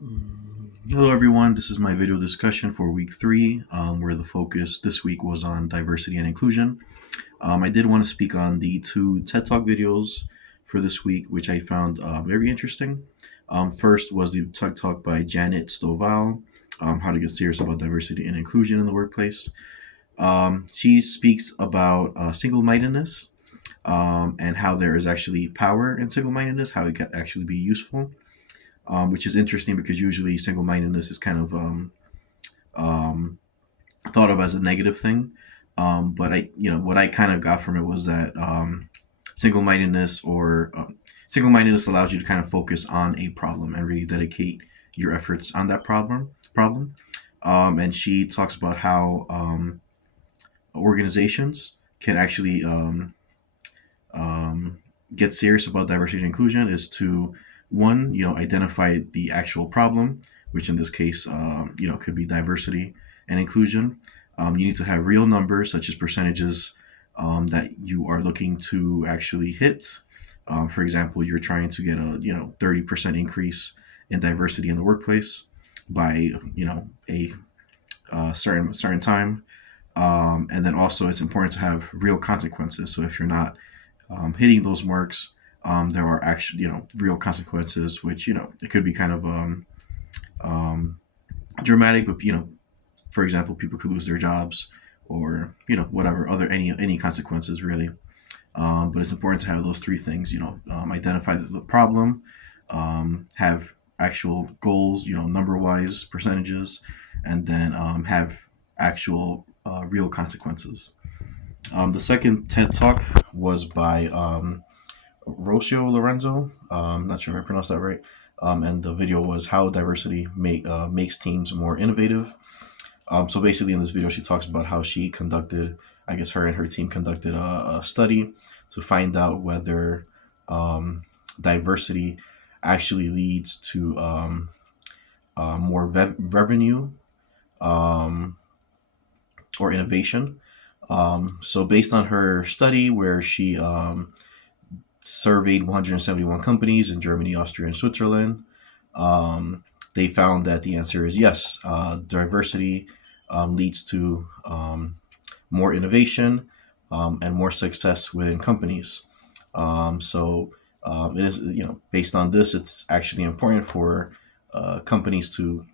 Hello everyone, this is my video discussion for week 3, where the focus this week was on diversity and inclusion. I did want to speak on the two TED Talk videos for this week, which I found very interesting. First was the TED Talk by Janet Stovall, How to Get Serious About Diversity and Inclusion in the Workplace. She speaks about single-mindedness and how there is actually power in single-mindedness, how it can actually be useful. Which is interesting because usually single-mindedness is kind of um, thought of as a negative thing. But what I kind of got from it was that single-mindedness or single-mindedness allows you to kind of focus on a problem and really dedicate your efforts on that problem. And she talks about how organizations can actually get serious about diversity and inclusion is to one, identify the actual problem, which in this case, could be diversity and inclusion. You need to have real numbers, such as percentages that you are looking to actually hit. For example, you're trying to get a 30% increase in diversity in the workplace by a certain time. And then also it's important to have real consequences. So if you're not hitting those marks, there are actually real consequences, which it could be kind of dramatic, but for example, people could lose their jobs or whatever other any consequences really. But it's important to have those three things. Identify the problem, have actual goals, number wise percentages, and then have actual real consequences. The second TED Talk was by Rocio Lorenzo. Not sure if I pronounced that right. And the video was how diversity makes teams more innovative. So basically, in this video, she talks about how she conducted, I guess her and her team conducted a study to find out whether diversity actually leads to more revenue um, or innovation. So based on her study, where she surveyed 171 companies in Germany, Austria, and Switzerland, they found that the answer is yes. Diversity leads to more innovation and more success within companies. So it is, based on this, it's actually important for companies to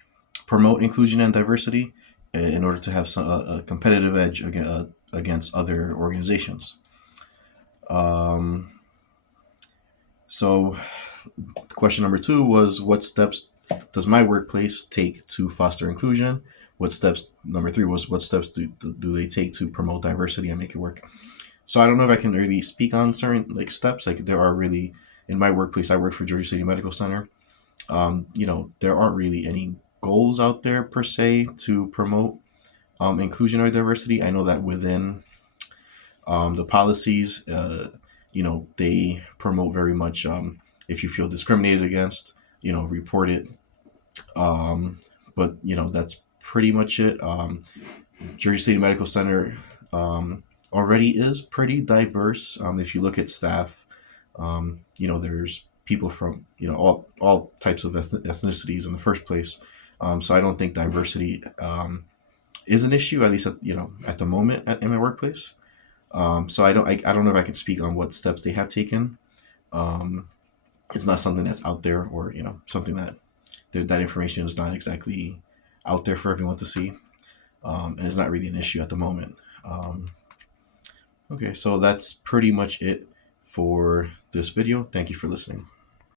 promote inclusion and diversity in order to have a competitive edge against other organizations. So question number 2 was, what steps does my workplace take to foster inclusion? What steps, number 3 was, what steps do they take to promote diversity and make it work? So I don't know if I can really speak on certain steps. There are really, in my workplace, I work for Jersey City Medical Center. There aren't really any goals out there per se to promote inclusion or diversity. I know that within the policies, they promote very much, if you feel discriminated against, report it. But that's pretty much it. Jersey City Medical Center already is pretty diverse. If you look at staff, there's people from all types of ethnicities in the first place. So I don't think diversity is an issue, at least at the moment in my workplace. So I don't know if I can speak on what steps they have taken. It's not something that's out there, or something that information is not exactly out there for everyone to see, and it's not really an issue at the moment. Okay, so that's pretty much it for this video. Thank you for listening.